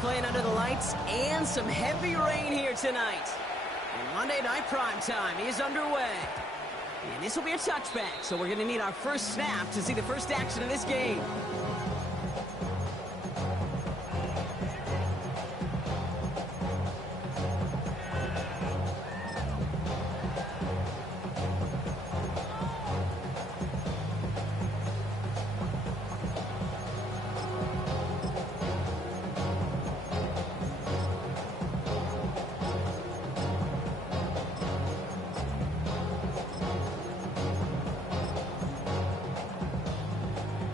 playing under the lights and some heavy rain here tonight. And Monday Night Primetime is underway. And this will be a touchback, so we're going to need our first snap to see the first action of this game.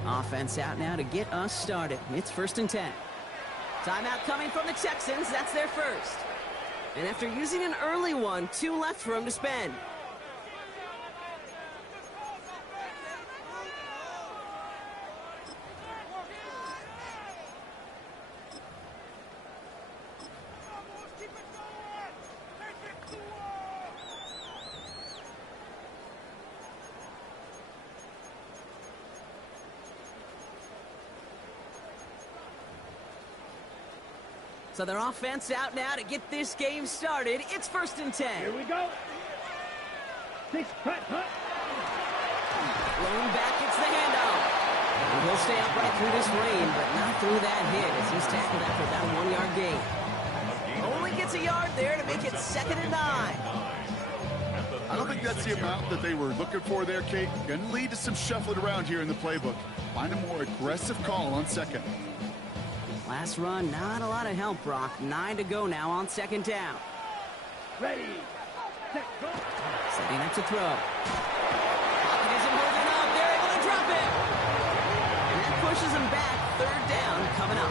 Offense out now to get us started. It's 1st and 10. Timeout coming from the Texans. That's their first. And after using an early one, 2 left for him to spend. So their offense out now to get this game started. It's 1st and 10. Here we go. 6, cut. Blown back, it's the handoff. And he'll stay upright through this rain, but not through that hit as he's tackled after about a 1-yard gain. Only gets a yard there to make it 2nd and 9. I don't think that's the amount that they were looking for there, Kate. Going to lead to some shuffling around here in the playbook. Find a more aggressive call on 2nd. Last run, not a lot of help, Brock. 9 to go now on 2nd down. Ready. Set, go. Setting up to throw. Pocket isn't holding up. They're able to drop it. And that pushes him back. 3rd down coming up.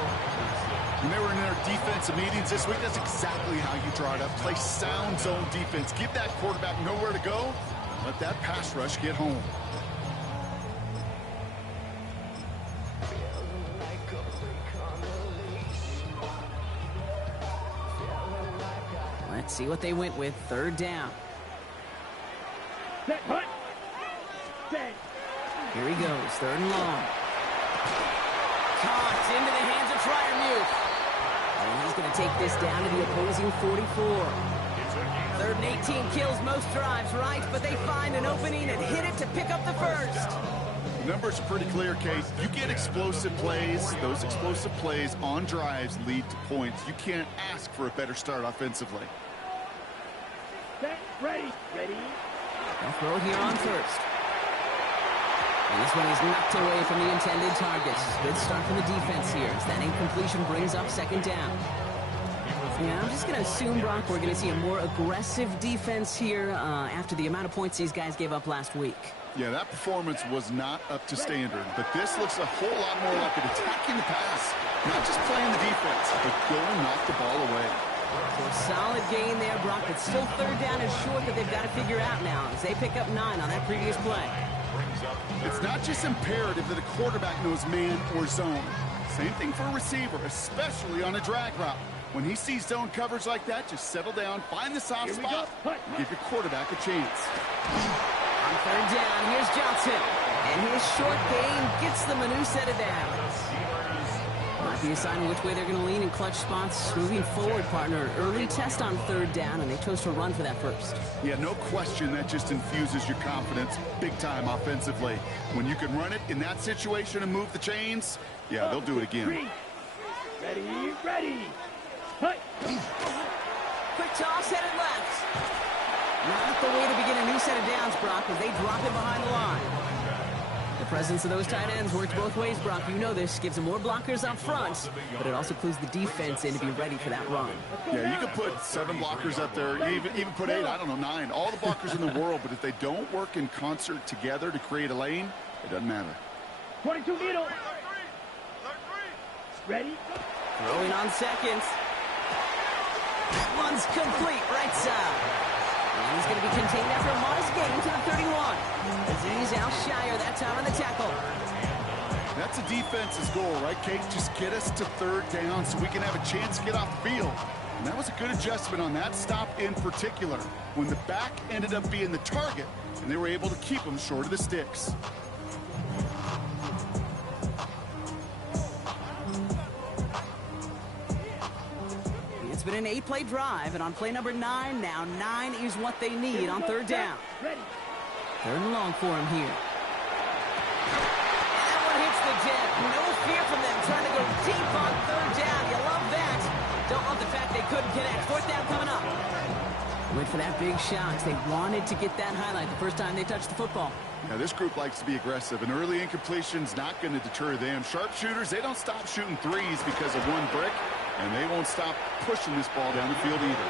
When they were in their defensive meetings this week, that's exactly how you draw it up. Play sound zone defense. Give that quarterback nowhere to go. Let that pass rush get home. Let's see what they went with. 3rd down. Set, cut. Set. Here he goes. 3rd and long. Caught into the hands of Fryermuth. And he's going to take this down to the opposing 44. 3rd and 18 kills most drives, right? But they find an opening and hit it to pick up the first. The numbers are pretty clear, Kate. You get explosive plays. Those explosive plays on drives lead to points. You can't ask for a better start offensively. Set, ready. They'll throw here on 1st. And this one is knocked away from the intended target. Good start from the defense here as that incompletion brings up 2nd down. Yeah, I'm just going to assume, Brock, we're going to see a more aggressive defense here after the amount of points these guys gave up last week. Yeah, that performance was not up to standard, but this looks a whole lot more like an attacking the pass. Not just playing the defense, but go and knock the ball away. So a solid gain there, Brock, but still 3rd down and short that they've got to figure out now as they pick up 9 on that previous play. It's not just imperative that a quarterback knows man or zone. Same thing for a receiver, especially on a drag route. When he sees zone coverage like that, just settle down, find the soft spot, and give your quarterback a chance. On 3rd down, here's Johnson. And his short gain gets them a new set of downs. Might be a sign of which way they're going to lean in clutch spots moving forward, partner. Early test on 3rd down, and they chose to run for that first. Yeah, no question that just infuses your confidence big time offensively. When you can run it in that situation and move the chains, yeah, they'll do it again. Ready. Cut. Quick toss headed left. Not the way to begin a new set of downs, Brock, as they drop it behind the line. The presence of those tight ends works both ways, Brock. You know this. Gives them more blockers up front, but it also clues the defense in to be ready for that run. Yeah, you could put 7 blockers up there, even put 8, I don't know, 9. All the blockers in the world, but if they don't work in concert together to create a lane, it doesn't matter. 22 middle. Ready? Throwing on 2nd. That one's complete, right side. And he's going to be contained after a modest gain to the 31. Aziz Al-Shire that time on the tackle. That's a defense's goal, right, Kate? Just get us to 3rd down so we can have a chance to get off the field. And that was a good adjustment on that stop in particular, when the back ended up being the target, and they were able to keep him short of the sticks. been an 8-play drive, and on play number 9, now 9 is what they need on third down. Ready. Third and long for him here. And that one hits the deck. No fear from them trying to go deep on third down. You love that. Don't love the fact they couldn't connect. Fourth down coming up. Went for that big shot. They wanted to get that highlight the first time they touched the football. Now, this group likes to be aggressive, and early incompletion's not going to deter them. Sharpshooters, they don't stop shooting threes because of one brick, and they won't stop pushing this ball down the field either.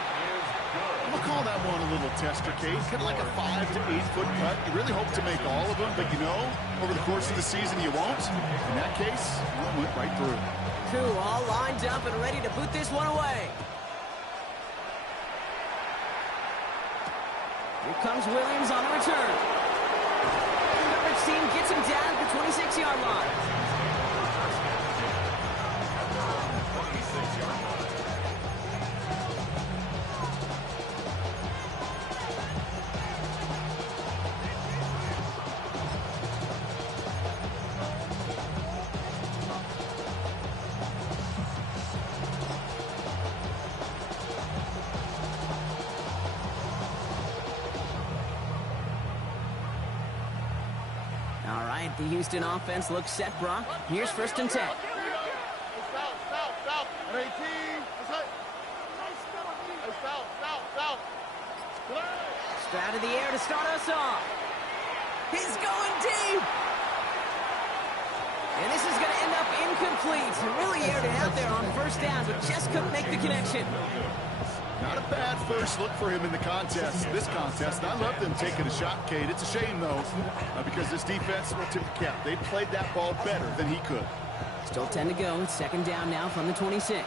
We'll call that one a little tester case, kind of like a 5 to 8 foot putt. You really hope to make all of them, but you know, over the course of the season, you won't. In that case, one went right through. Cool, all lined up and ready to boot this one away. Here comes Williams on the return. The coverage team gets him down at the 26-yard line. The Houston offense looks set, Brock. Here's first and 10. Straight of the air to start us off. He's going deep. And this is going to end up incomplete. Really aired it out there on first down, but just couldn't make the connection. Not a bad first look for him in the contest, this contest. I love them taking a shot, Kate. It's a shame, though, because this defense will tip the cap. They played that ball better than he could. Still 10 to go. It's second down now from the 26.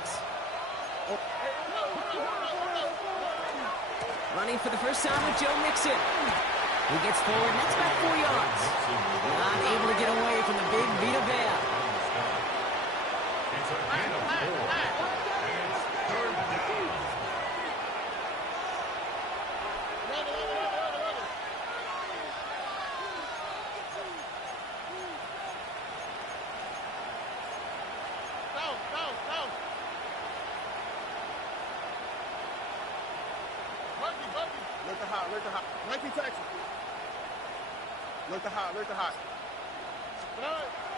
Running for the first time with Joe Mixon. He gets forward, and that's about 4 yards. Not able to get away from the big Vita Vea.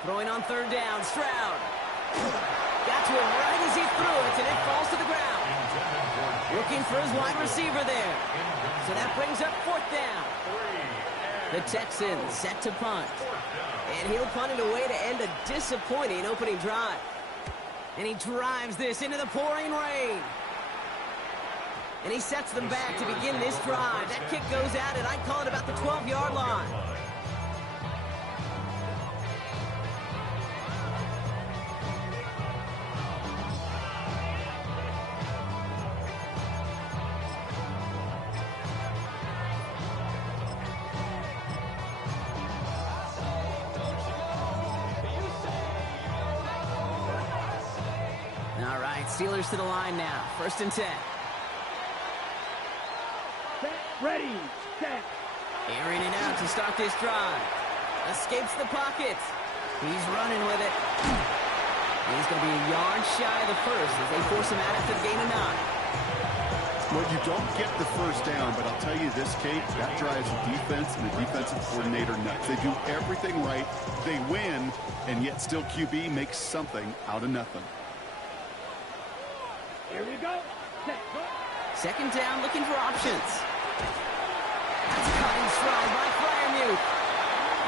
Throwing on third down, Stroud. Got to him right as he threw it, and it falls to the ground. Looking for his wide receiver there. So that brings up fourth down. The Texans set to punt. And he'll punt it away to end a disappointing opening drive. And he drives this into the pouring rain. And he sets them back to begin this drive. That kick goes out, and I'd call it about the 12-yard line. All right, Steelers to the line now. First and 10. Set, ready, set. Airing it out to start this drive. Escapes the pocket. He's running with it. He's going to be a yard shy of the first as they force him out after the gain of 9. Well, you don't get the first down, but I'll tell you this, Kate, that drives the defense and the defensive coordinator nuts. They do everything right. They win, and yet still QB makes something out of nothing. Here we go. Set, go. Second down, looking for options. That's a cutting stride by Fryermuth.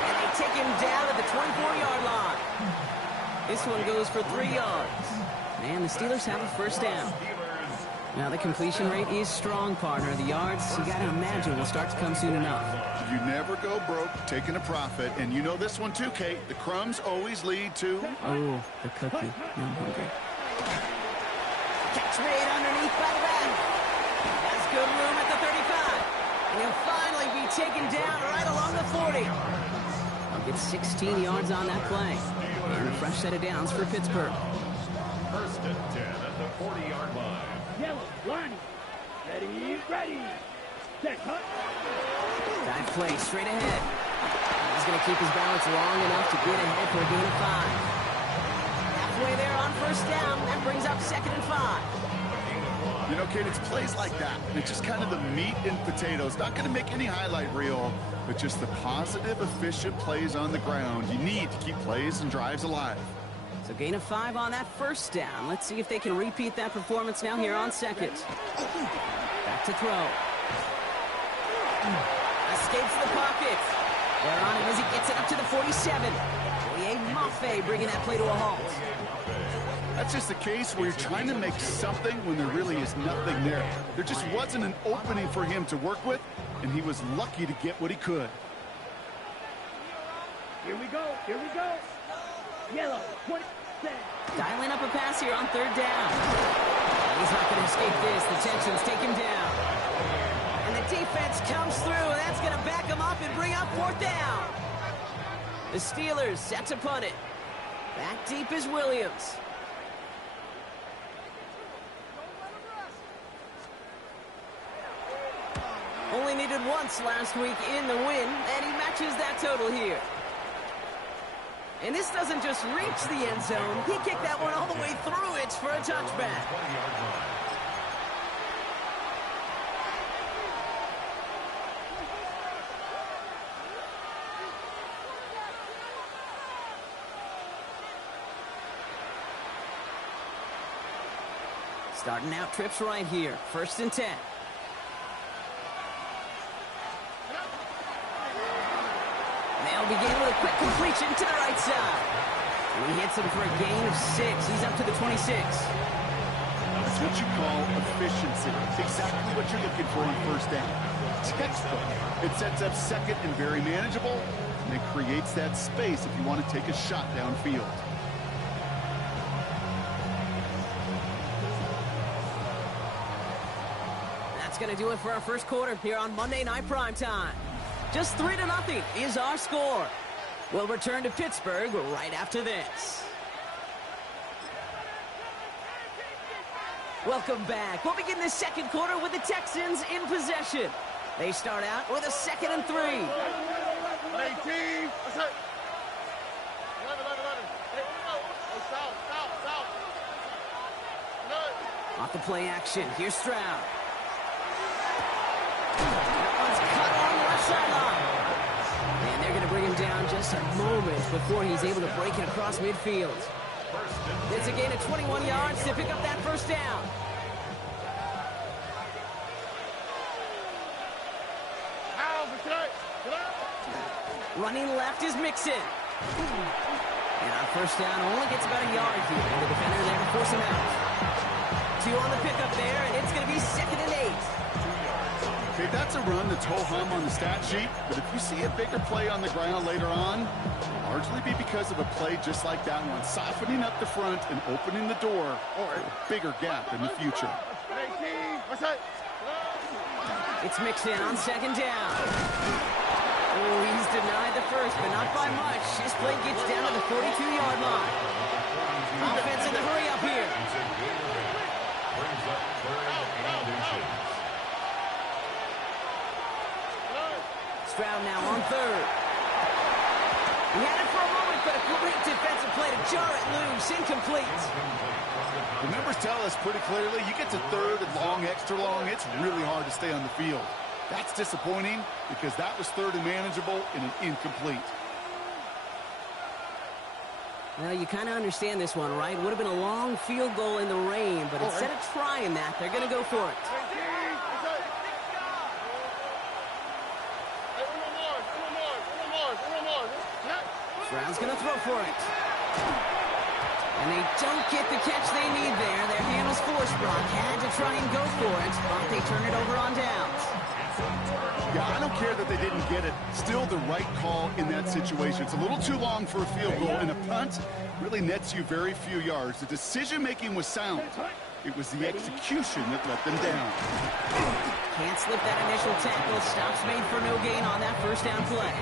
And they take him down at the 24-yard line. This one goes for 3 yards. And the Steelers have a first down. Now, the completion rate is strong, partner. The yards, you got to imagine, will start to come soon enough. You never go broke taking a profit. And you know this one too, Kate. The crumbs always lead to... Oh, the cookie. Now I'm hungry. Catch made underneath by the back. Has good room at the 35. And he'll finally be taken down right along the 40. I'll get 16 yards on that play. And a fresh set of downs for Pittsburgh. First and 10 at the 40-yard line. Yellow, line. Ready, ready. Set, cut. Dive play straight ahead. He's going to keep his balance long enough to get ahead for a gain of 5. Halfway there on first down. That brings up second and 5. You know, Kate, it's plays like that. It's just kind of the meat and potatoes. Not going to make any highlight reel, but just the positive, efficient plays on the ground. You need to keep plays and drives alive. So gain of 5 on that first down. Let's see if they can repeat that performance now here on second. Back to throw. Escapes the pocket. They're on him as he gets it up to the 47. Maffei bringing that play to a halt. That's just a case where you're trying to make something when there really is nothing there. There just wasn't an opening for him to work with, and he was lucky to get what he could. Here we go. Here we go. Yellow. 20. Dialing up a pass here on third down. He's not going to escape this. The Texans take him down. And the defense comes through. That's going to back him up and bring up fourth down. The Steelers set to punt it. Back deep is Williams. Only needed once last week in the win, and he matches that total here. And this doesn't just reach the end zone. He kicked that one all the way through it for a touchback. Starting out trips right here. 1st and 10. They'll begin with a quick completion to the right side. And he hits him for a gain of 6. He's up to the 26. That's what you call efficiency. It's exactly what you're looking for on first down. Textbook. It sets up second and very manageable, and it creates that space if you want to take a shot downfield. That's going to do it for our first quarter here on Monday Night Primetime. Just 3-0 is our score. We'll return to Pittsburgh right after this. Welcome back. We'll begin the second quarter with the Texans in possession. They start out with a 2nd and 3. 18. Off the play action. Here's Stroud. That one's cut on the left sideline. And they're going to bring him down just a moment before he's able to break it across midfield. It's a gain of 21 yards to pick up that first down. Running left is Mixon. And on first down, only gets about a yard here. And the defender there to force him out. 2 on the pickup there, and it's going to be 2nd and 8. Okay, that's a run that's ho-hum on the stat sheet, but if you see a bigger play on the ground later on, it'll largely be because of a play just like that one, softening up the front and opening the door for a bigger gap in the future. It's Mixon on 2nd down. Oh, he's denied the first, but not by much. His play gets down to the 42-yard line. Offense in the hurry up here. Stroud now on 3rd. He had it for a moment, but a great defensive play to jar it loose. Incomplete. The numbers tell us pretty clearly, you get to 3rd and long, extra long, it's really hard to stay on the field. That's disappointing because that was 3rd and manageable and an incomplete. Well, you kind of understand this one, right? Would have been a long field goal in the rain, but instead of trying that, they're going to go for it. Stroud's going to throw for it. And they don't get the catch they need there. Their hand was forced. Brock had to try and go for it, but they turn it over on downs. Yeah, I don't care that they didn't get it. Still the right call in that situation. It's a little too long for a field goal, and a punt really nets you very few yards. The decision-making was sound. It was the execution that let them down. Can't slip that initial tackle. Stops made for no gain on that first down play.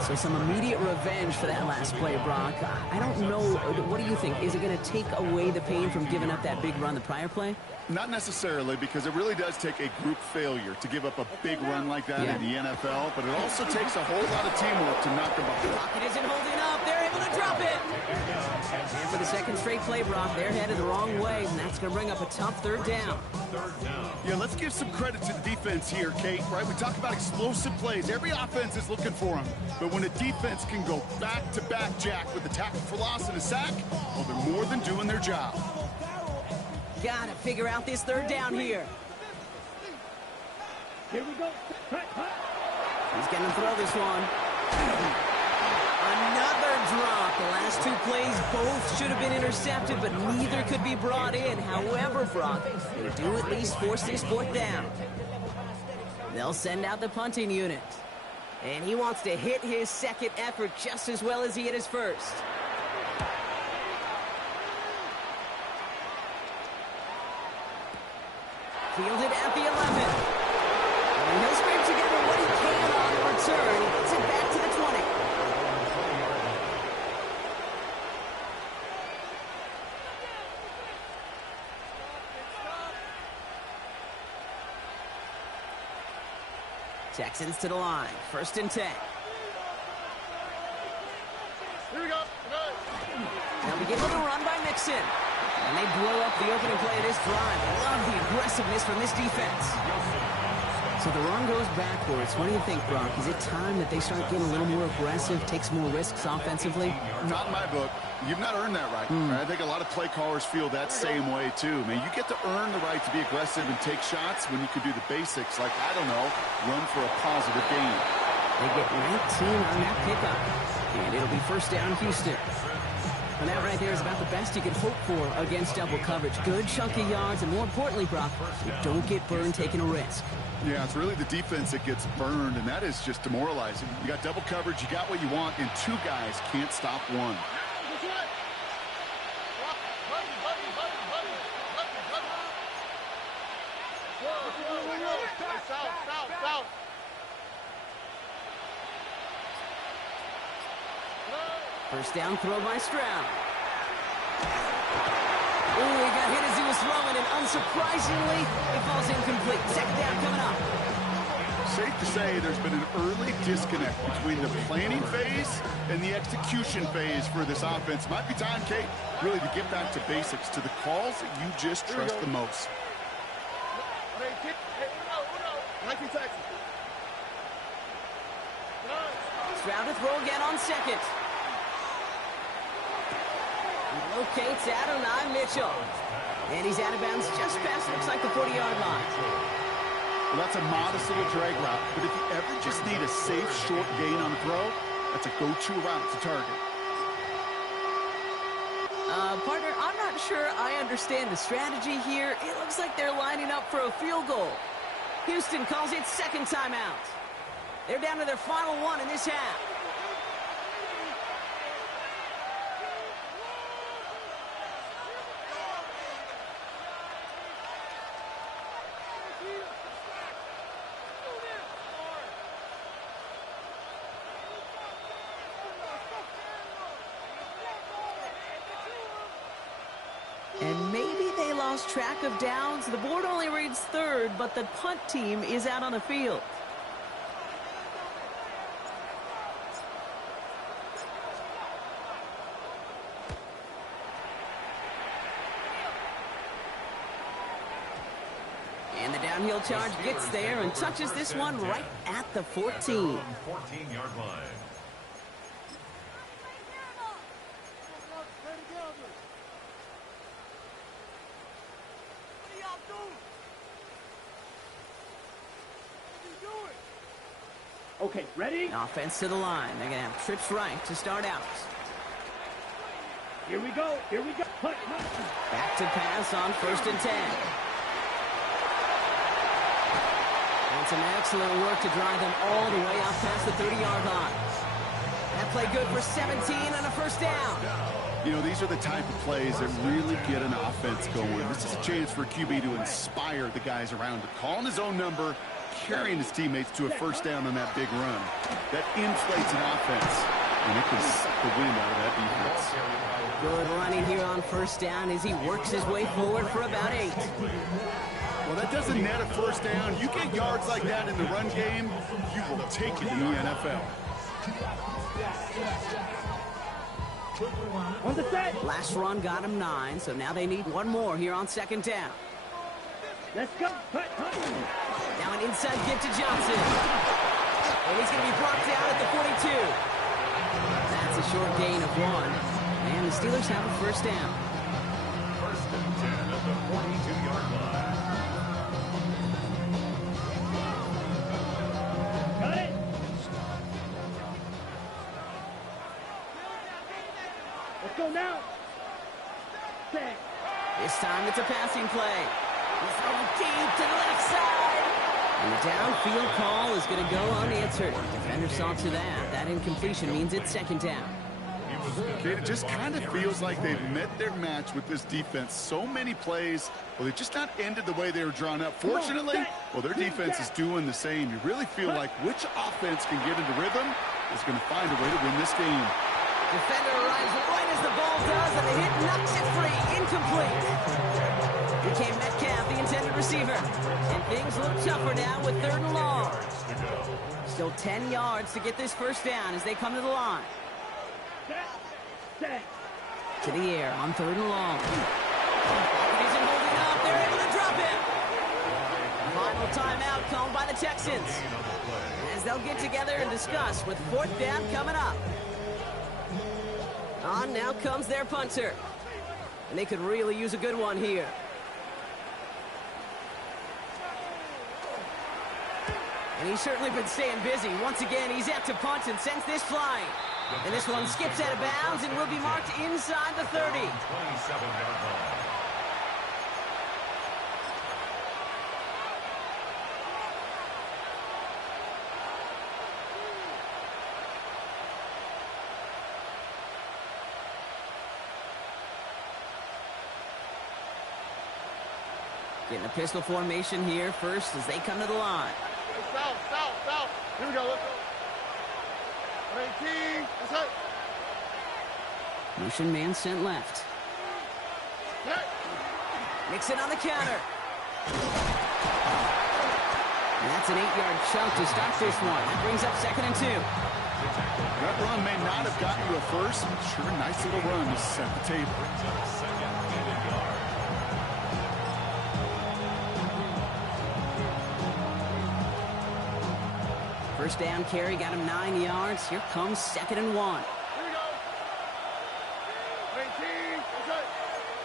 So some immediate revenge for that last play, Brock. I don't know. What do you think? Is it going to take away the pain from giving up that big run the prior play? Not necessarily, because it really does take a group failure to give up a big run like that in the NFL, but it also takes a whole lot of teamwork to knock them off. Rocket isn't holding up. They're able to drop it. And for the second straight play, Brock, they're headed the wrong way, and that's going to bring up a tough third down. Yeah, let's give some credit to the defense here, Kate, right? We talk about explosive plays. Every offense is looking for them. But when a defense can go back-to-back, Jack, with a tackle for loss and a sack, well, they're more than doing their job. Got to figure out this third down here. Here we go. He's going to throw this one. Another drop. The last two plays both should have been intercepted, but neither could be brought in. However, Brock, they do at least force this fourth down. They'll send out the punting unit. And he wants to hit his second effort just as well as he hit his first. Fielded at the 11. And he'll scrape together what he can on the return. He gets it back to the 20. Texans to the line. 1st and 10. Here we go. They'll begin with a run by Mixon. And they blow up the opening play of this drive. Love the aggressiveness from this defense. So the run goes backwards. What do you think, Brock? Is it time that they start getting a little more aggressive, take some more risks offensively? Not in my book. You've not earned that right. I think a lot of play callers feel that same way, too. I mean, you get to earn the right to be aggressive and take shots when you can do the basics, like, I don't know, run for a positive gain. They get 19 on that pickup. And it'll be 1st down, Houston. And that right there is about the best you can hope for against double coverage. Good chunky yards, and more importantly, Brock, you don't get burned taking a risk. Yeah, it's really the defense that gets burned, and that is just demoralizing. You got double coverage, you got what you want, and two guys can't stop one. First down throw by Stroud. Ooh, he got hit as he was throwing, and unsurprisingly, it falls incomplete. 2nd down coming up. Safe to say there's been an early disconnect between the planning phase and the execution phase for this offense. Might be time, Kate, really to get back to basics, to the calls that you just trust the most. Stroud to throw again on 2nd. He locates Adonai Mitchell. And he's out of bounds just past, looks like, the 40-yard line. Well, that's a modest little drag route, but if you ever just need a safe, short gain on a throw, that's a go-to route to target. Partner, I'm not sure I understand the strategy here. It looks like they're lining up for a field goal. Houston calls it 2nd timeout. They're down to their final one in this half. And maybe they lost track of downs. The board only reads 3rd, but the punt team is out on the field. And the downhill charge gets there and touches this one right at the 14. 14-yard line. Okay, ready? Offense to the line. They're going to have trips right to start out. Here we go. Here we go. Back to pass on 1st and 10. And some excellent work to drive them all the way out past the 30-yard line. That play good for 17 and a 1st down. You know, these are the type of plays that really get an offense going. This is a chance for a QB to inspire the guys around him. Calling his own number, carrying his teammates to a 1st down on that big run. That inflates an offense, and it can suck the wind out of that defense. Good running here on 1st down as he works his way forward for about 8. Well, that doesn't net a 1st down. You get yards like that in the run game, you will take it in the NFL. On the set. Last run got him 9, so now they need one more here on second down. Let's go. Hut, hut. Now an inside give to Johnson. And he's going to be brought down at the 42. That's a short gain of 1. And the Steelers have a first down. First and 10 at the 42-yard line. Got it. Let's go now. Set. This time it's a passing play. He's throwing deep to the left side. And the downfield call is going to go unanswered. Defender saw to that. That incompletion means it's second down. Okay, it just kind of feels like they've met their match with this defense. So many plays, well, they just not ended the way they were drawn up. Fortunately, well, their defense is doing the same. You really feel like which offense can get into rhythm is going to find a way to win this game. Defender arrives right as the ball does, and the hit knocks it free. Incomplete. Became Metcalf, the intended receiver. And things look tougher now with 3rd and long. Still 10 yards to get this first down as they come to the line. Set. To the air on 3rd and long. Isn't holding up. They're able to drop him. Final timeout called by the Texans, as they'll get together and discuss with 4th down coming up. On now comes their punter. And they could really use a good one here. And he's certainly been staying busy. Once again, he's out to punt and sends this flying. And this one skips out of bounds and will be marked inside the 30. 27-yard line. Getting a pistol formation here first as they come to the line. South. Here we go, let's go. 18, that's it. Motion man sent left. Nixon on the counter. And that's an 8-yard chunk to start this one. That brings up 2nd and 2. That run may not have gotten you a first, but sure, nice little run to set the table. First down carry got him 9 yards. Here comes 2nd and 1. Here we go. 19, that's it.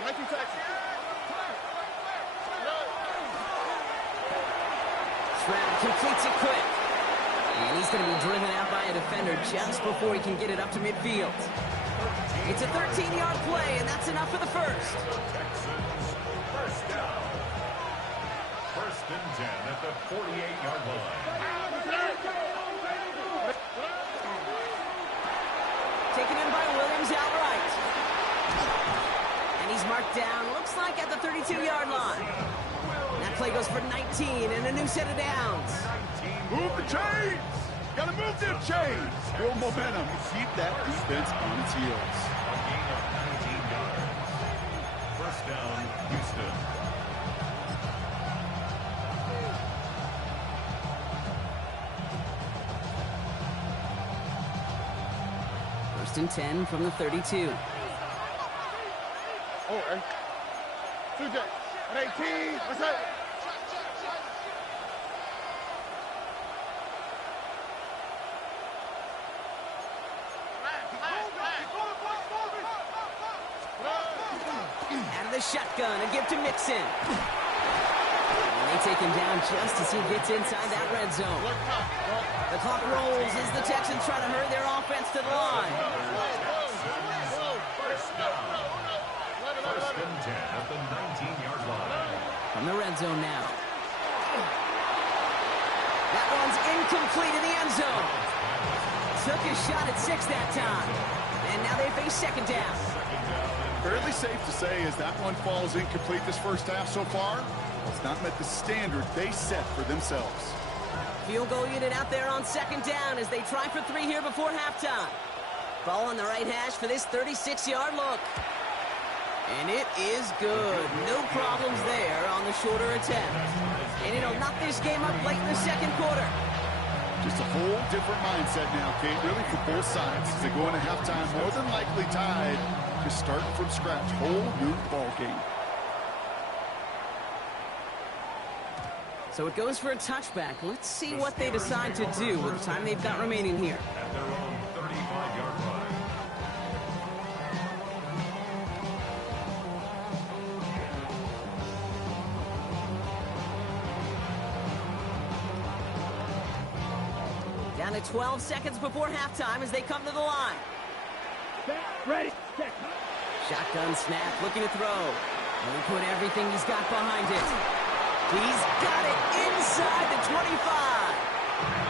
19 Texans. Stroud completes it quick. And he's going to be driven out by a defender just before he can get it up to midfield. It's a 13-yard play, and that's enough for the first. Texans, first down. First and 10 at the 48-yard line. Taken in by Williams outright. And he's marked down, looks like at the 32-yard line. That play goes for 19 and a new set of downs. Move the chains! Gotta move them chains! Build momentum. Keep that defense on its heels. A gain of 19 yards. First down, Houston. First and 10 from the 32. Oh, hey. 2 J. 18, that's it. Out of the shotgun, a give to Mixon. And they take him down just as he gets inside that red zone. The clock rolls as the Texans try to hurry their offense to the line. First and 10 at the 19-yard line. From the red zone now. That one's incomplete in the end zone. Took his shot at 6 that time. And now they face second down. Fairly safe to say as that one falls incomplete this first half so far, it's not met the standard they set for themselves. Field goal unit out there on second down as they try for 3 here before halftime. Ball on the right hash for this 36-yard look. And it is good. No problems there on the shorter attempt. And it'll knock this game up late in the second quarter. Just a whole different mindset now, Kate, really for both sides. As they go into halftime, more than likely tied, just starting from scratch. Whole new ball game. So it goes for a touchback. Let's see what they decide to do with the time they've got remaining here. At their own 35-yard line. Down to 12 seconds before halftime as they come to the line. Set, ready, set. Shotgun snap, looking to throw. And he put everything he's got behind it. He's got it inside the 25.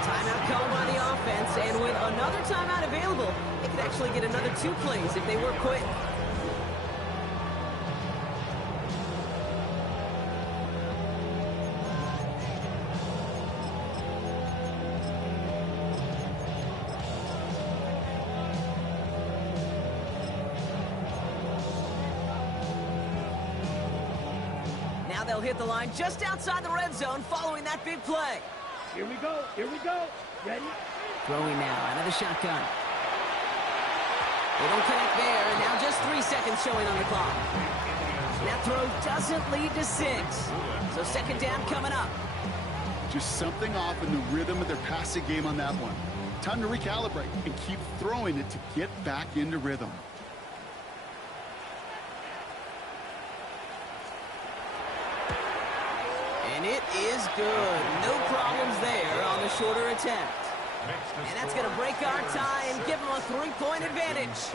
Timeout called by the offense, and with another timeout available, they could actually get another 2 plays if they were quick. They'll hit the line just outside the red zone following that big play. Here we go, ready? Throwing now out of the shotgun. They don't connect there, and now just 3 seconds showing on the clock. That throw doesn't lead to 6. So second down coming up. Just something off in the rhythm of their passing game on that one. Time to recalibrate and keep throwing it to get back into rhythm. And it is good. No problems there on the shorter attempt. And that's going to break our tie and give them a 3-point advantage.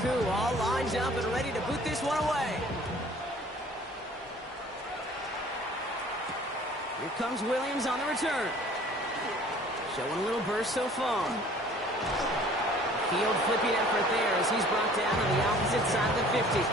Two all lined up and ready to boot this one away. Here comes Williams on the return. Showing a little burst so far. Field flipping effort there as he's brought down on the opposite side of the 50.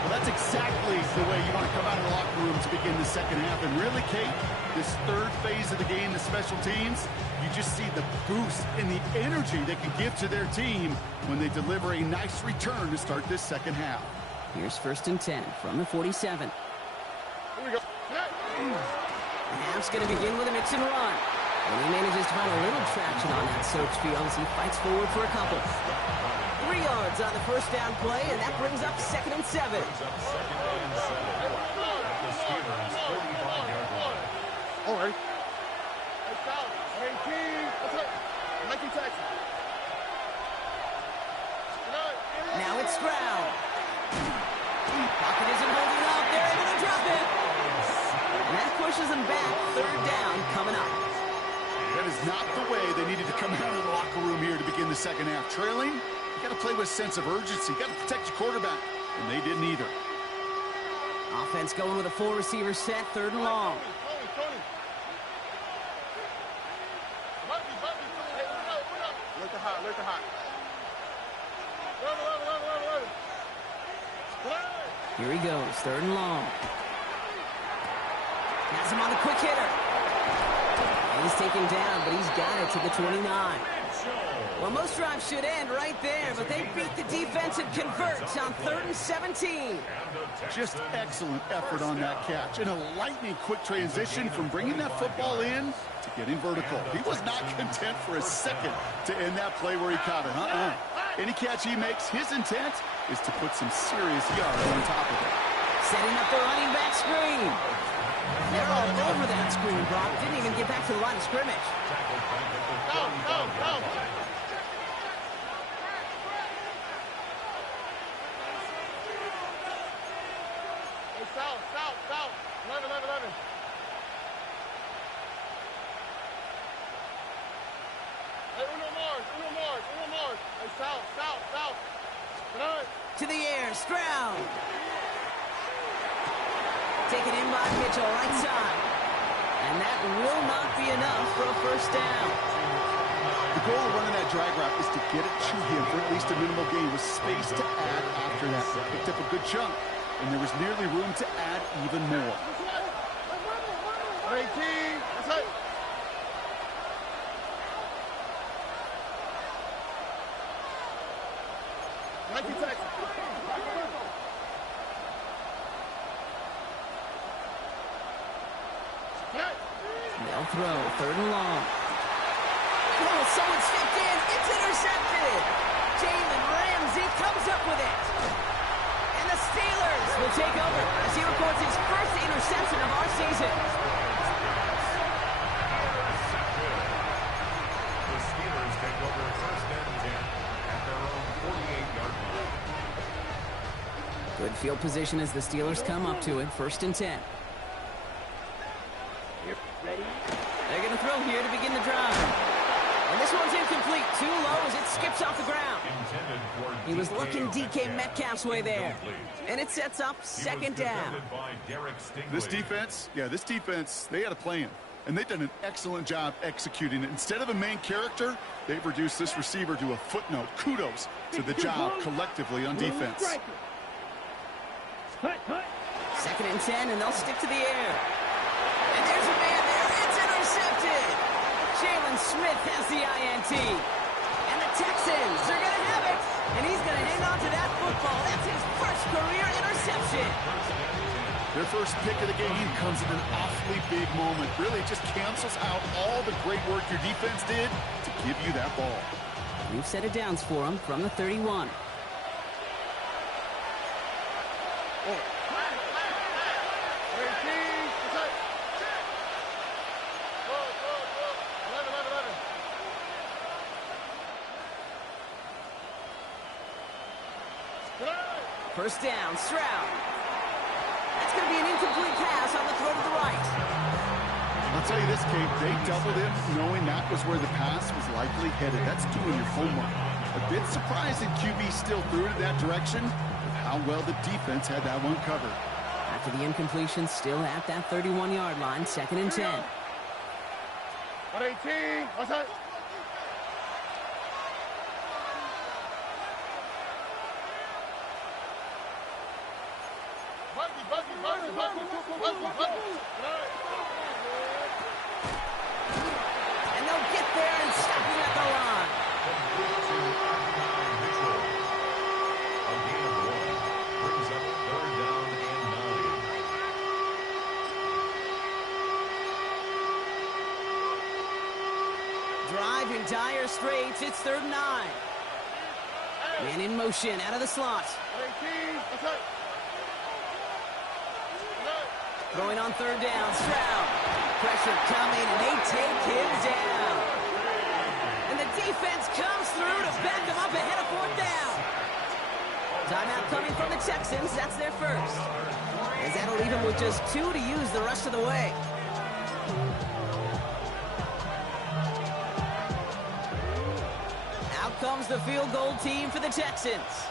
Well, that's exactly the way you want to come out of the locker room to begin the second half. And really, Kate, this third phase of the game, the special teams, you just see the boost and the energy they can give to their team when they deliver a nice return to start this second half. Here's 1st and 10 from the 47. Here we go. The half's going to begin with a mix and run. And he manages to find a little traction on that search field as he fights forward for a couple. 3 yards on the first down play, and that brings up 2nd and 7. All right. Hey, South. 19. That's it. 19 Texans. Now it's Stroud. Pocket isn't holding up. They're able to drop it. And that pushes them back. 3rd down coming up. That is not the way they needed to come out of the locker room here to begin the second half. Trailing, you got to play with a sense of urgency. You got to protect your quarterback, and they didn't either. Offense going with a 4-receiver set, 3rd and long. Tony. Look the hot. Here he goes, 3rd and long. Has him on the quick hitter. He's taken down, but he's got it to the 29. Well, most drives should end right there, but they beat the defense and convert on 3rd and 17. Just excellent effort on that catch. And a lightning quick transition from bringing that football in to getting vertical. He was not content for a second to end that play where he caught it. Any catch he makes, his intent is to put some serious yards on top of it. Setting up the running back screen. They're all over that screen, Brock. Didn't even get back to the line of scrimmage. Go. Hey, South. 11. Hey, Uno Mars. Hey, South. Tonight. To the air, Stroud. Taken in by Mitchell, right side. And that will not be enough for a 1st down. The goal of running that drag route is to get it to him for at least a minimal gain with space to add after that. Picked up a good chunk, and there was nearly room to add even more. 18. That's it. Thank you, Texans. They'll throw, 3rd and long. Oh, someone stepped in. It's intercepted. Jalen Ramsey comes up with it. And the Steelers will take over as he records his first interception of our season. Intercepted. The Steelers take over 1st and 10 at their own 48-yard line. Good field position as the Steelers come up to it, 1st and 10. They're going to throw here to begin the drive. And this one's incomplete. Too low as it skips off the ground. He was looking DK Metcalf's way there. And it sets up 2nd down. This defense, they had a plan. And they've done an excellent job executing it. Instead of a main character, they've reduced this receiver to a footnote. Kudos to the job collectively on defense. 2nd and 10, and they'll stick to the air. And there's a man there. It's intercepted. Jalen Smith has the INT. And the Texans are going to have it. And he's going to hang on to that football. That's his first career interception. Their first pick of the game comes at an awfully big moment. Really just cancels out all the great work your defense did to give you that ball. We've set it downs for him from the 31. First down, Stroud. That's going to be an incomplete pass on the throw to the right. I'll tell you this, Kate, they doubled it knowing that was where the pass was likely headed. That's doing your homework. A bit surprising QB still threw it in that direction with how well the defense had that one covered. After the incompletion, still at that 31-yard line, 2nd and 10. 18, outside. And they'll get there and stop him at the line. A gain of 1 brings up 3rd down and 9. Drive in dire straits. It's 3rd and 9. Man in motion out of the slot. 18, outside. Throwing on 3rd down, Stroud. Pressure coming, and they take him down. And the defense comes through to back him up ahead of 4th down. Timeout coming from the Texans. That's their first. As that'll leave him with just 2 to use the rest of the way. Out comes the field goal team for the Texans.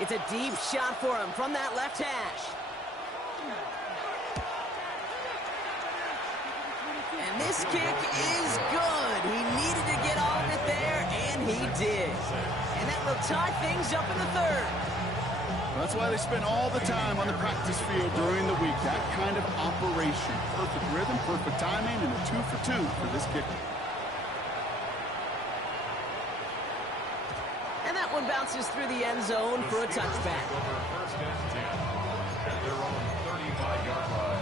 It's a deep shot for him from that left hash. And this kick is good. He needed to get all of it there, and he did. And that will tie things up in the 3rd. That's why they spend all the time on the practice field during the week. That kind of operation. Perfect rhythm, perfect timing, and a 2 for 2 for this kicker. And that one bounces through the end zone for a touchback. Over 1st and 10 at their own 35-yard line.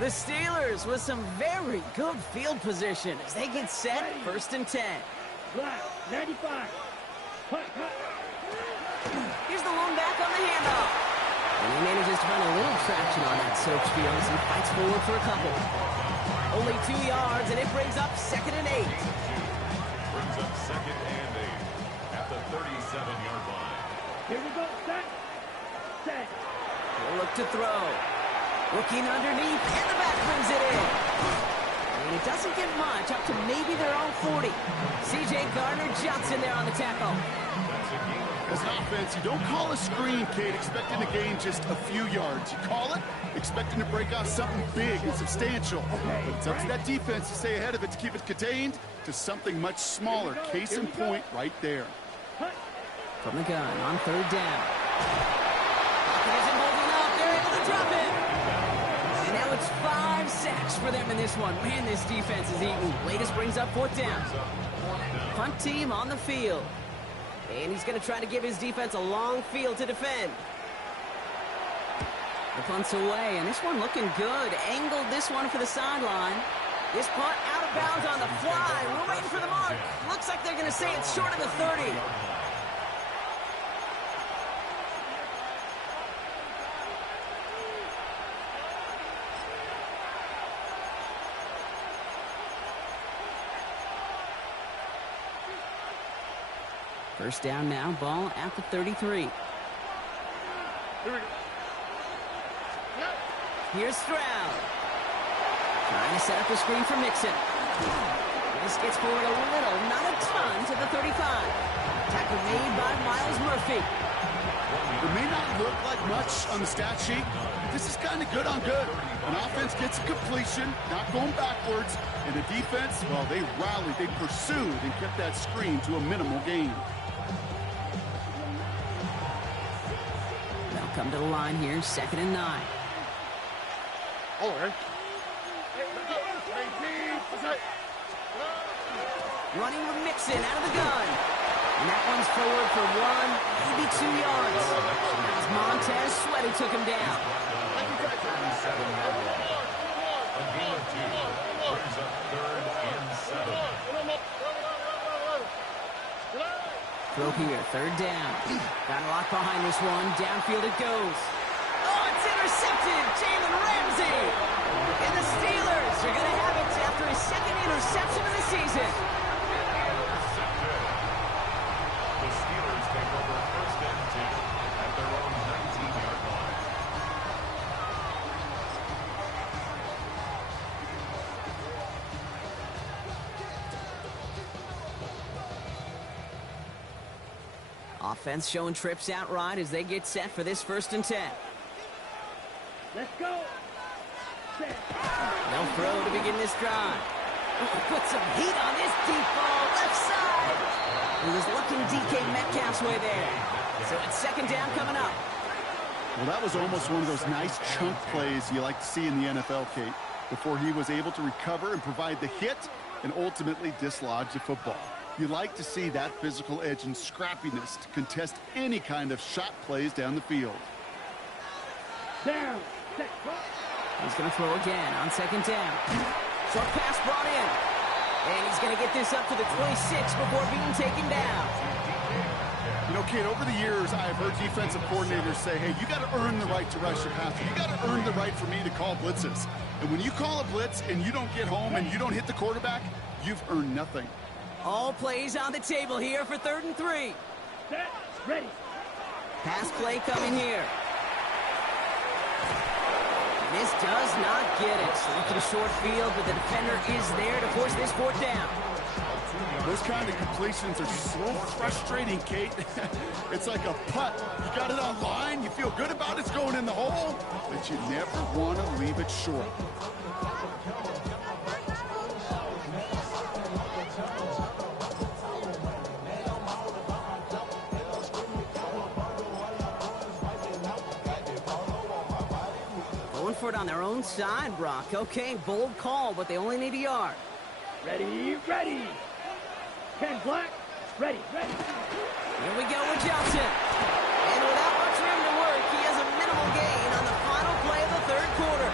The Steelers with some very good field position as they get set, 1st and 10. Black, 95. Hut, hut. Here's the lone back on the handoff. And he manages to find a little traction on that search field as he fights forward for a couple. Only 2 yards, and it brings up 2nd and 8. Brings up 2nd and 8 at the 37-yard line. Here we go. Set. Set. He'll look to throw. Looking underneath, and the back brings it in. And it doesn't get much, up to maybe their own 40. C.J. Gardner-Johnson there on the tackle. As an offense, you don't call a screen, Kate, expecting to gain just a few yards. You call it expecting to break out something big and substantial. But it's up to that defense to stay ahead of it, to keep it contained to something much smaller. Case in point right there. From the gun on 3rd down. Pocket is in holding drop it. And now it's 5 sacks for them in this one. Man, this defense is eating. Latest brings up 4th down. Punt team on the field. And he's going to try to give his defense a long field to defend. The punt's away, and this one looking good. Angled this one for the sideline. This punt out of bounds on the fly. We're waiting for the mark. Looks like they're going to say it's short of the 30. First down now, ball at the 33. Here we go. Here's Stroud. Trying to set up the screen for Mixon. This gets forward a little, not a ton, to the 35. Tackle made by Miles Murphy. It may not look like much on the stat sheet, but this is kind of good on good. An offense gets a completion, not going backwards, and the defense, well, they rallied, they pursued, and kept that screen to a minimal gain. They'll come to the line here, 2nd and 9. All right. Running with Mixon out of the gun. And that one's forward for 1, maybe 2 yards. As Montez Sweaty took him down. Throw here, 3rd down. Got a lock behind this one. Downfield it goes. Oh, it's intercepted. Jalen Ramsey. And the Steelers are going to have it after his 2nd interception of the season. The Steelers take over 1st and 10 at their own 19-yard line. Offense showing trips outright as they get set for this 1st and 10. Let's go. They'll throw to begin this drive. Put some heat on this deep ball, left side. He was looking DK Metcalf's way there. So it's 2nd down coming up. Well, that was almost one of those nice chunk plays you like to see in the NFL, Kate, before he was able to recover and provide the hit and ultimately dislodge the football. You like to see that physical edge and scrappiness to contest any kind of shot plays down the field. Down. He's going to throw again on 2nd down. Short pass brought in. And he's going to get this up to the 26 before being taken down. You know, Kate, over the years, I've heard defensive coordinators say, hey, you got to earn the right to rush your passer. You got to earn the right for me to call blitzes. And when you call a blitz and you don't get home and you don't hit the quarterback, you've earned nothing. All plays on the table here for 3rd and 3. Set. Ready. Pass play coming here. This does not get it. Looking short field, but the defender is there to force this 4th down. Those kind of completions are so frustrating, Kate. It's like a putt. You got it on line, you feel good about it's going in the hole, but you never want to leave it short. For it on their own side, Brock. Okay, bold call, but they only need a yard. Ready. Ready. 10 black. Ready. Ready. Here we go with Johnson. And without much room to work, he has a minimal gain on the final play of the 3rd quarter.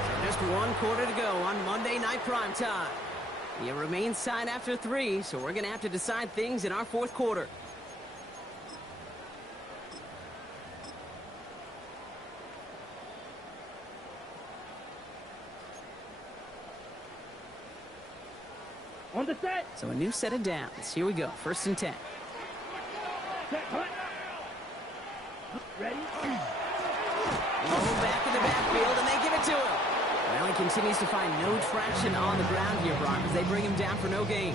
So just 1 quarter to go on Monday Night Primetime. It remains tied after 3, so we're going to have to decide things in our 4th quarter. On the set. So a new set of downs. Here we go. 1st and 10. Set. Hunt. Ready. Low back in the backfield, and they give it to him. Well, he continues to find no traction on the ground here, Brock, as they bring him down for no gain.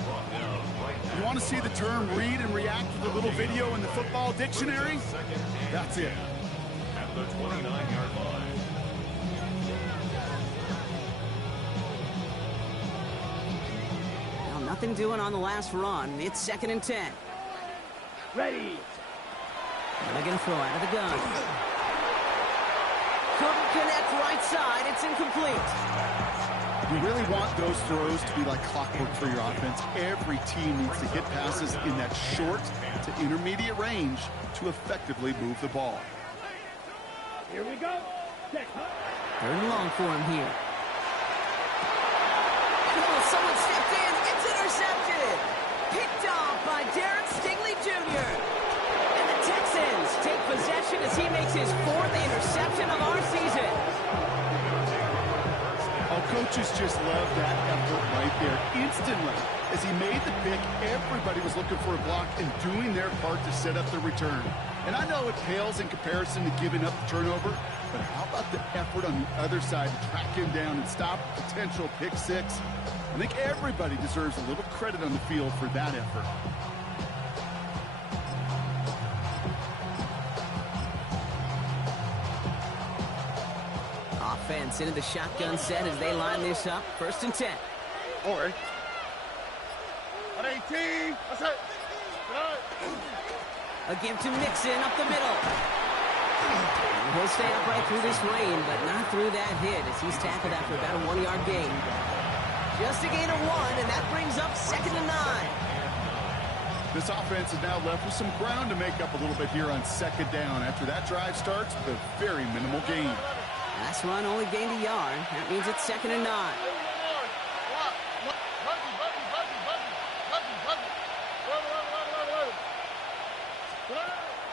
You want to see the term read and react to the little video in the football dictionary? That's it. At the 29-yard line. Nothing doing on the last run. It's 2nd and 10. Ready. They're going to throw out of the gun. couldn't connect right side. It's incomplete. You really want those throws to be like clockwork for your offense. Every team needs to hit passes in that short to intermediate range to effectively move the ball. Here we go. Check. Third and long for him here. Oh, someone stepped in. It's intercepted. Picked off by Darren Stingley Jr. And the Texans take possession as he makes his 4th interception of our season. Oh, coaches just love that effort right there. Instantly, as he made the pick, everybody was looking for a block and doing their part to set up the return. And I know it pales in comparison to giving up the turnover, but how about the effort on the other side to track him down and stop a potential pick six? I think everybody deserves a little credit on the field for that effort. Offense into the shotgun set as they line this up. 1st and 10. All right. On 18. That's it. A give to Mixon up the middle. He'll stay upright through this rain, but not through that hit as he's tackled after about a 1-yard gain. Just a gain of 1, and that brings up 2nd and 9. This offense is now left with some ground to make up a little bit here on 2nd down. After that drive starts with a very minimal gain. Last run only gained a yard. That means it's 2nd and 9.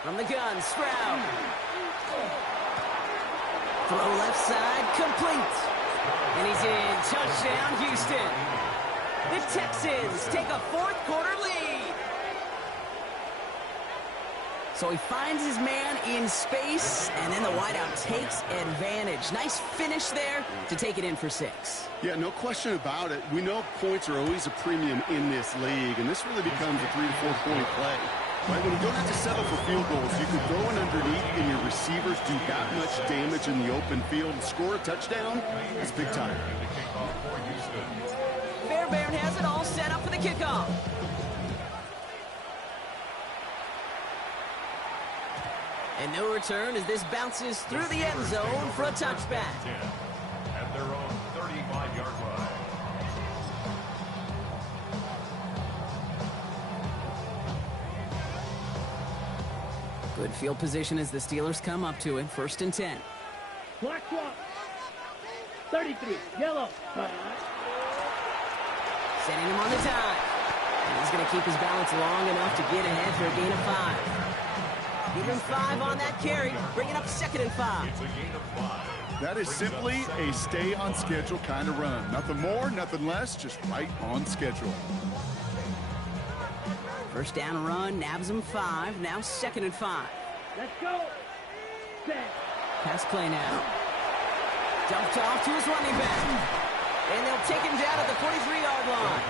From the gun, Stroud. Throw left side, complete. And he's in. Touchdown, Houston. The Texans take a 4th quarter lead. So he finds his man in space, and then the wideout takes advantage. Nice finish there to take it in for 6. Yeah, no question about it. We know points are always a premium in this league, and this really becomes a 3 to 4 point play. Right, when you don't have to settle for field goals, you can throw it underneath and your receivers do that much damage in the open field and score a touchdown. That's big time. Fairbairn has it all set up for the kickoff. And no return as this bounces through the end zone for a touchback. At their own 35-yard line. Good field position as the Steelers come up to it. 1st and 10. Black clock. 33. Yellow. Setting him on the dive. And he's going to keep his balance long enough to get ahead for a gain of 5. Give him 5 on that carry. Bring it up 2nd and 5. It's a gain of 5. That is simply a stay on schedule kind of run. Nothing more, nothing less, just right on schedule. 1st down run, nabs him 5. Now 2nd and 5. Let's go. Set. Pass play now. Dumped off to his running back. And they'll take him down at the 43-yard line.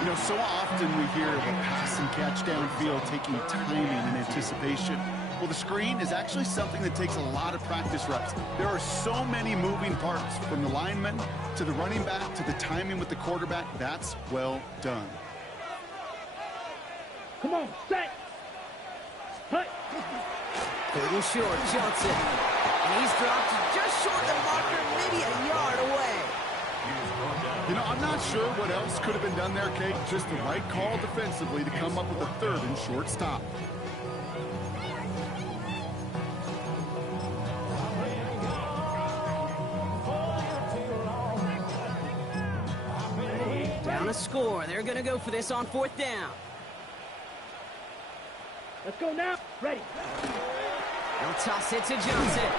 You know, so often we hear of a pass and catch downfield taking timing and anticipation. Well, the screen is actually something that takes a lot of practice reps. There are so many moving parts, from the lineman to the running back to the timing with the quarterback. That's well done. Come on, set. Hut. 3rd and short, Johnson. And he's dropped just short of the marker, maybe a yard away. You know, I'm not sure what else could have been done there, Kate. Just the right call defensively to come up with a 3rd and short stop. Down a score. They're going to go for this on 4th down. Let's go now. Ready. They'll toss it to Johnson.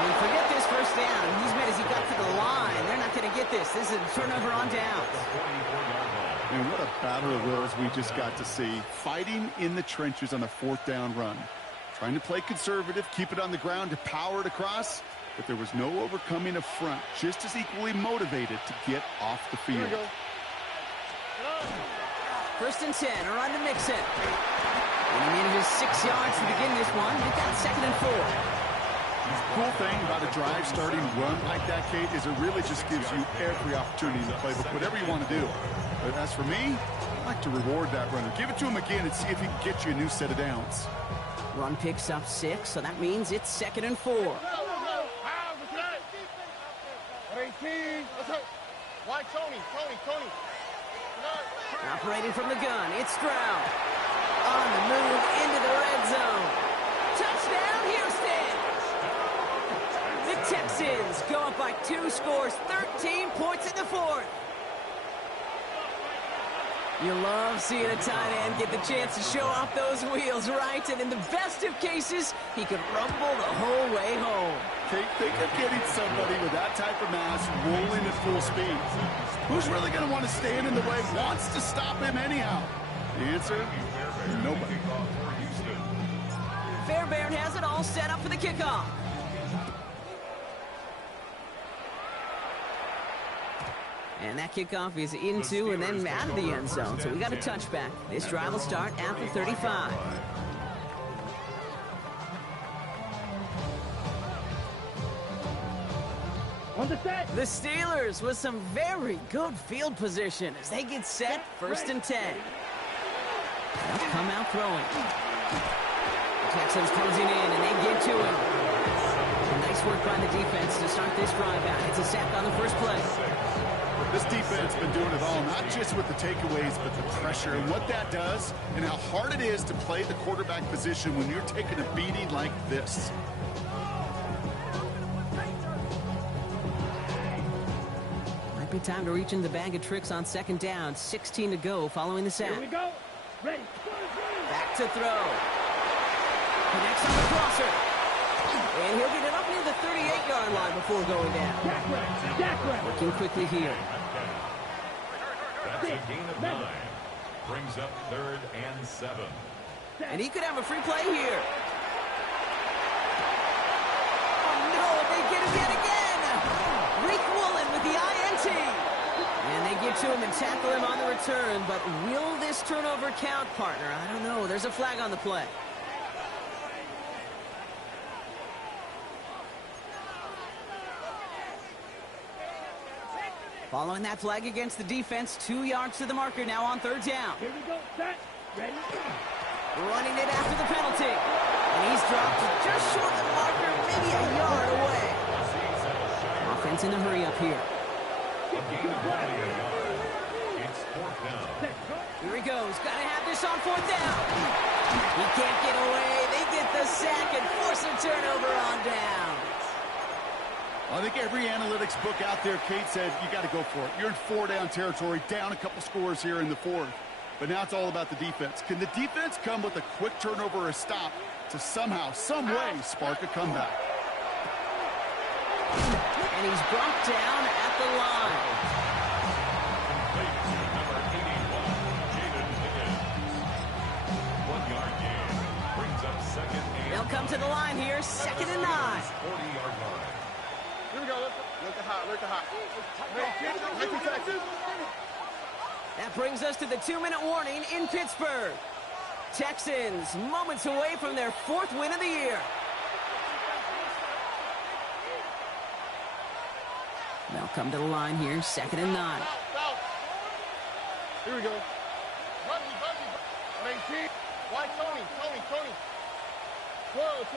And forget this 1st down. He's made as he got to the line. They're not going to get this. This is a turnover on downs. And what a battle of wills we just got to see. Fighting in the trenches on a 4th down run. Trying to play conservative, keep it on the ground to power it across. But there was no overcoming a front. Just as equally motivated to get off the field. Here we go. 1st and 10, a run to Mixon. And he manages 6 yards to begin this one. They've got 2nd and 4. The cool thing about a drive starting run like that, Kate, is it really just gives you every opportunity in the playbook, whatever you want to do. But as for me, like to reward that runner. Give it to him again and see if he can get you a new set of downs. Run picks up 6, so that means it's 2nd and 4. Let's go. 18. Let's go. Why Tony? Operating from the gun, it's Stroud. On the move into the red zone. Touchdown, Houston! The Texans go up by 2 scores, 13 points in the 4th. You love seeing a tight end get the chance to show off those wheels, right? And in the best of cases, he could rumble the whole way home. Think of getting somebody with that type of mass rolling at full speed. Who's really going to want to stand in the way, wants to stop him anyhow? The answer? Nobody. Fairbairn has it all set up for the kickoff. And that kickoff is into and then out of the end zone. So we got a touchback. This drive will start at the 35. On the set. The Steelers with some very good field position as they get set 1st and 10. They'll come out throwing. The Texans closing in and they get to him. Nice work by the defense to start this drive out. It's a sack on the first play. This defense has been doing it all, not just with the takeaways, but the pressure and what that does and how hard it is to play the quarterback position when you're taking a beating like this. Might be time to reach in the bag of tricks on 2nd down. 16 to go following the sack. Here we go. Ready. Back to throw. Connects on the crosser. And he'll get it up near the 38-yard line before going down. Working quickly here. That's a gain of 9. Brings up 3rd and 7. And he could have a free play here. Oh, no, they get him yet again. Reek Woolen with the INT. And they get to him and tackle him on the return. But will this turnover count, partner? I don't know. There's a flag on the play. Following that flag against the defense, 2 yards to the marker now on 3rd down. Here we go. Set. Ready. Running it after the penalty. And he's dropped just short of the marker, maybe a yard away. Offense in a hurry up here. It's 4th down. Here he goes. Got to have this on 4th down. He can't get away. They get the sack and force a turnover on down. I think every analytics book out there, Kate, said you got to go for it. You're in 4-down territory, down a couple scores here in the 4th. But now it's all about the defense. Can the defense come with a quick turnover or a stop to somehow, some way, spark a comeback? And he's brought down at the line. Number 81, Jaden Higgins. 1-yard gain. Brings up 2nd and They'll come to the line here, 2nd and 9. 40-yard line. Here we go. Look at hot. Make it Texas. That brings us to the 2-minute warning in Pittsburgh. Texans moments away from their 4th win of the year. They'll come to the line here, 2nd and 9. Here we go. Buggy. 18. Why Tony? Twelve.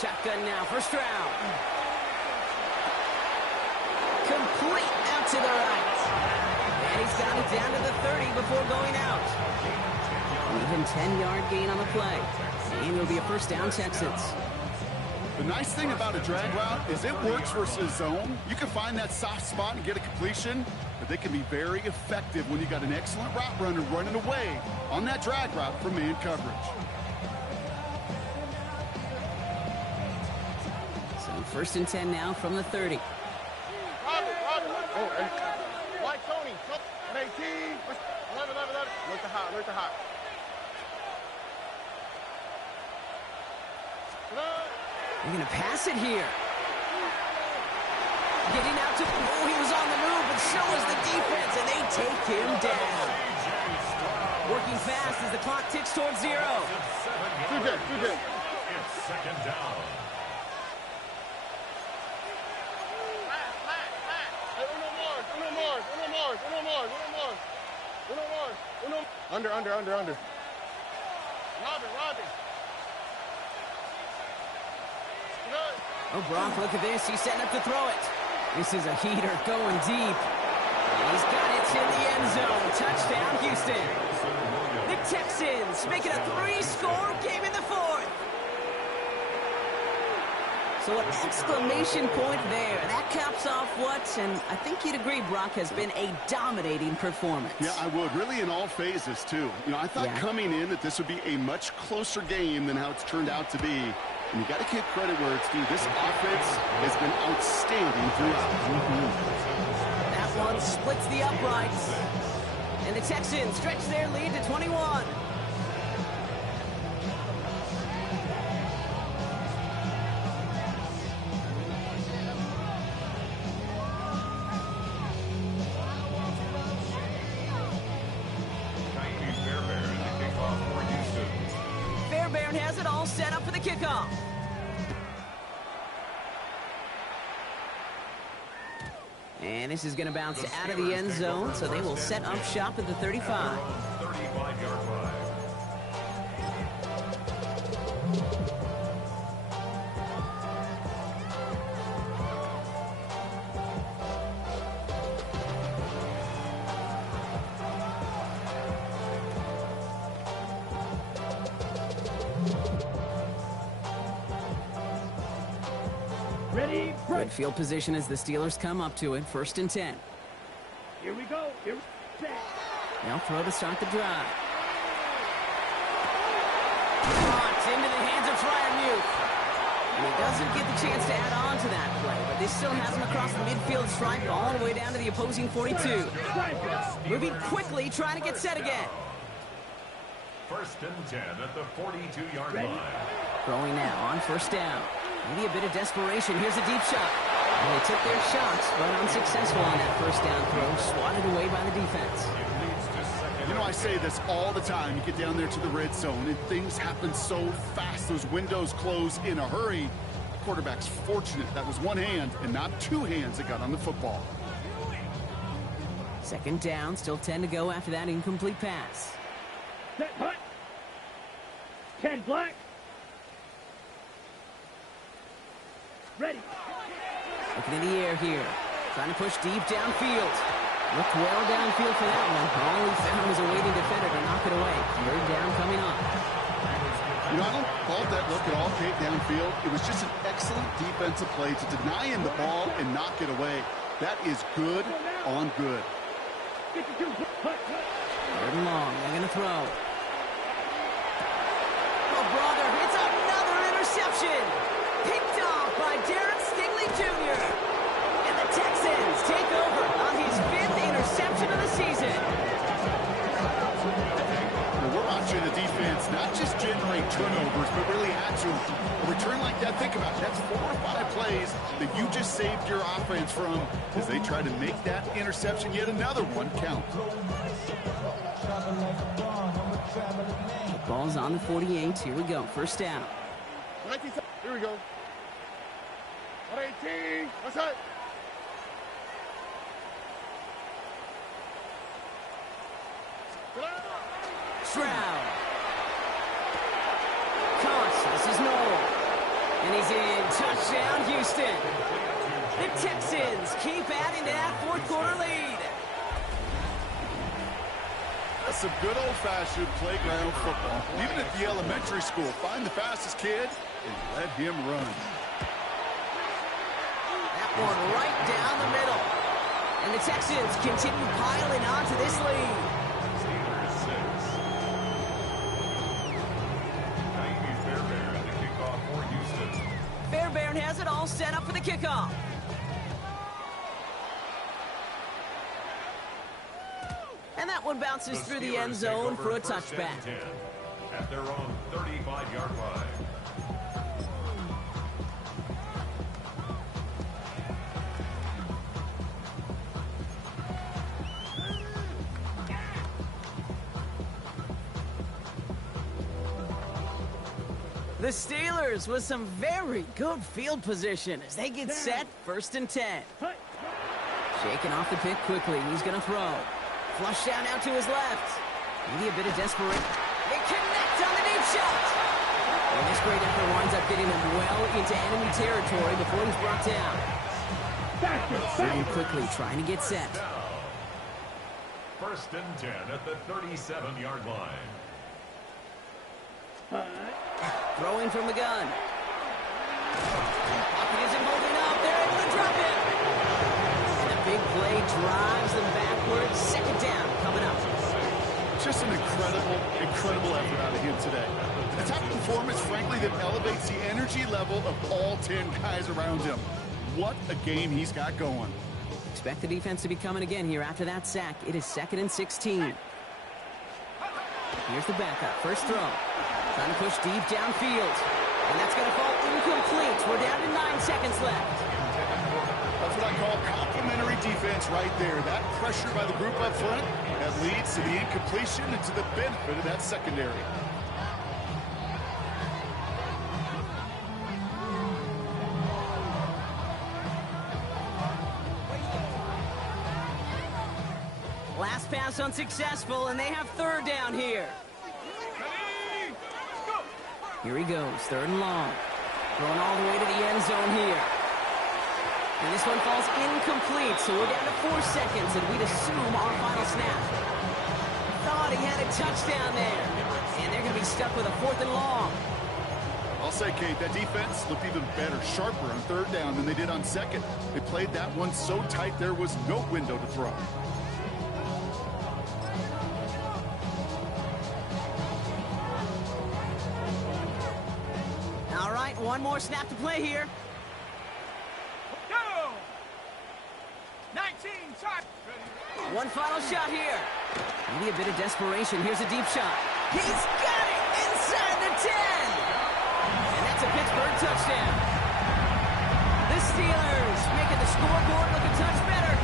Shotgun now for Stroud. Complete out to the right. And he's got it down to the 30 before going out. Even 10-yard gain on the play. And it'll be a 1st down Texans. The nice thing about a drag route is it works versus zone. You can find that soft spot and get a completion, but they can be very effective when you got an excellent route runner running away on that drag route from man coverage. So 1st and 10 now from the 30. Robert. Oh, and why Tony? 18. 11. Look at hot. They're going to pass it here. Getting out to... Oh, he was on the move, but so was the defense, and they take him down. Working fast as the clock ticks towards 0. Too good. It's 2nd down. Hey, Uno more. Uno more. Uno. Under. Robin. Good. Oh, Brock, look at this. He's setting up to throw it. This is a heater going deep. He's got it in the end zone. Touchdown, Houston. The Texans make it a 3-score game in the fourth. So an exclamation point there. That caps off what, and I think you'd agree, Brock, has been a dominating performance. Yeah, I would. Really in all phases, too. You know, I thought coming in that this would be a much closer game than how it's turned out to be. And you got to give credit where it's due. This offense has been outstanding throughout. That one splits the uprights. And the Texans stretch their lead to 21. Fairbairn has it all set up for the kickoff. And this is going to bounce out of the end zone, so they will set up shop at the 35. 35-yard line. Ready, Good break. field position as the Steelers come up to it. 1st and 10. Here we go. Here we go. They'll throw to start the drive. Caught into the hands of Fryermuth. And he doesn't get the chance to add on to that play, but this still has him across the midfield stripe all the way down to the opposing 42. Moving quickly, trying to get set again. 1st and 10 at the 42-yard line. Throwing now on 1st down. Maybe a bit of desperation. Here's a deep shot. And they took their shots, but unsuccessful on that 1st down throw. Swatted away by the defense. It leads to 2nd. You know, I say this all the time. You get down there to the red zone, and things happen so fast. Those windows close in a hurry. The quarterback's fortunate. That was one hand and not two hands that got on the football. 2nd down. Still 10 to go after that incomplete pass. Set, hut. 10 black. Ready. Looking in the air here. Trying to push deep downfield. Looked well downfield for that one. All he found was a waiting defender to knock it away. 3rd down coming up. You know, I don't fault that look at all, Kate, downfield. It was just an excellent defensive play to deny him the ball and knock it away. That is good on good. 52. Hut. 3rd and long. They're going to throw. Oh, brother. It's another interception. Picked off by Derek Stingley Jr. And the Texans take over on his 5th interception of the season. Well, we're watching a defense not just generate turnovers, but really add to them. A return like that, think about it. That's 4 or 5 plays that you just saved your offense from as they try to make that interception, yet another one, count. The ball's on the 48. Here we go. 1st down. 19. Here we go. 118. What's that? Stroud. Caught. This is Noel. And he's in. Touchdown, Houston. The Texans keep adding to that 4th quarter lead. That's some good old-fashioned playground football. Even at the elementary school, find the fastest kid and let him run. That one right down the middle. And the Texans continue piling on to this lead. Steelers 6. Fairbairn at the kickoff for Houston. Fairbairn has it all set up for the kickoff. And that one bounces through the end zone for a touchback. At their own 35-yard line. The Steelers with some very good field position as they get set. 1st and 10. Hut. Shaking off the pick quickly. He's going to throw. Flush down out to his left. Maybe a bit of desperation. They connect on the deep shot. And this great effort winds up getting them well into enemy territory before he's brought down. Moving quickly, trying to get set. First and 10 at the 37-yard line. Throwing from the gun. Pocket isn't holding up. They're able to drop it. And a big play drives them backwards. Second down coming up. Just an incredible effort out of him today. A top performance, frankly, that elevates the energy level of all 10 guys around him. What a game he's got going. Expect the defense to be coming again here after that sack. It is 2nd and 16. Here's the backup. First throw. Trying to push deep downfield. And that's going to fall incomplete. We're down to 9 seconds left. That's what I call complimentary defense right there. That pressure by the group up front, that leads to the incompletion and to the benefit of that secondary. Last pass unsuccessful, and they have 3rd down here. Here he goes, 3rd and long. Throwing all the way to the end zone here. And this one falls incomplete, so we're down to 4 seconds, and we'd assume our final snap. Thought he had a touchdown there. And they're going to be stuck with a 4th and long. I'll say, Kate, that defense looked even better, sharper on 3rd down than they did on 2nd. They played that one so tight there was no window to throw. All right, one more snap to play here. Go! 19, shot. One final shot here. Maybe a bit of desperation. Here's a deep shot. He's got it inside the 10. And that's a Pittsburgh touchdown. The Steelers making the scoreboard look a touch better.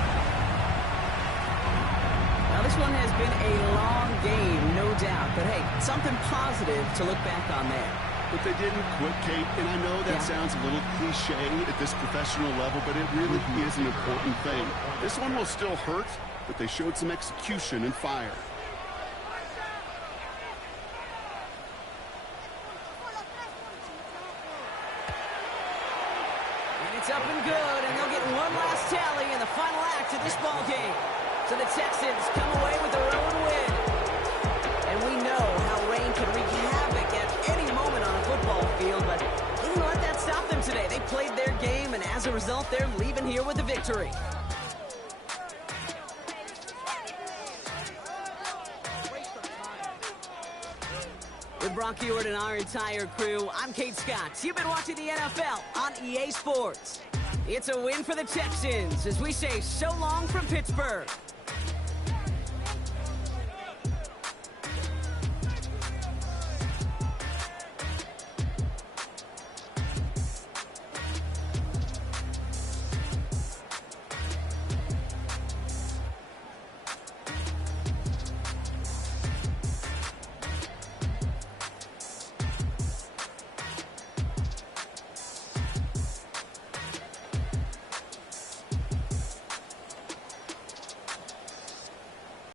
Now, this one has been a long game, no doubt. But, hey, something positive to look back on there. But they didn't quit, Kate, and I know that sounds a little cliche at this professional level, but it really is an important thing. This one will still hurt, but they showed some execution and fire. And it's up and good, and they'll get one last tally in the final act of this ball game. So the Texans come away with their own win. And we know how rain can wreak havoc at any moment on a football field, but they didn't let that stop them today. They played their game, and as a result, they're leaving here with a victory. With Brock Ewart and our entire crew, I'm Kate Scott. You've been watching the NFL on EA Sports. It's a win for the Texans as we say so long from Pittsburgh.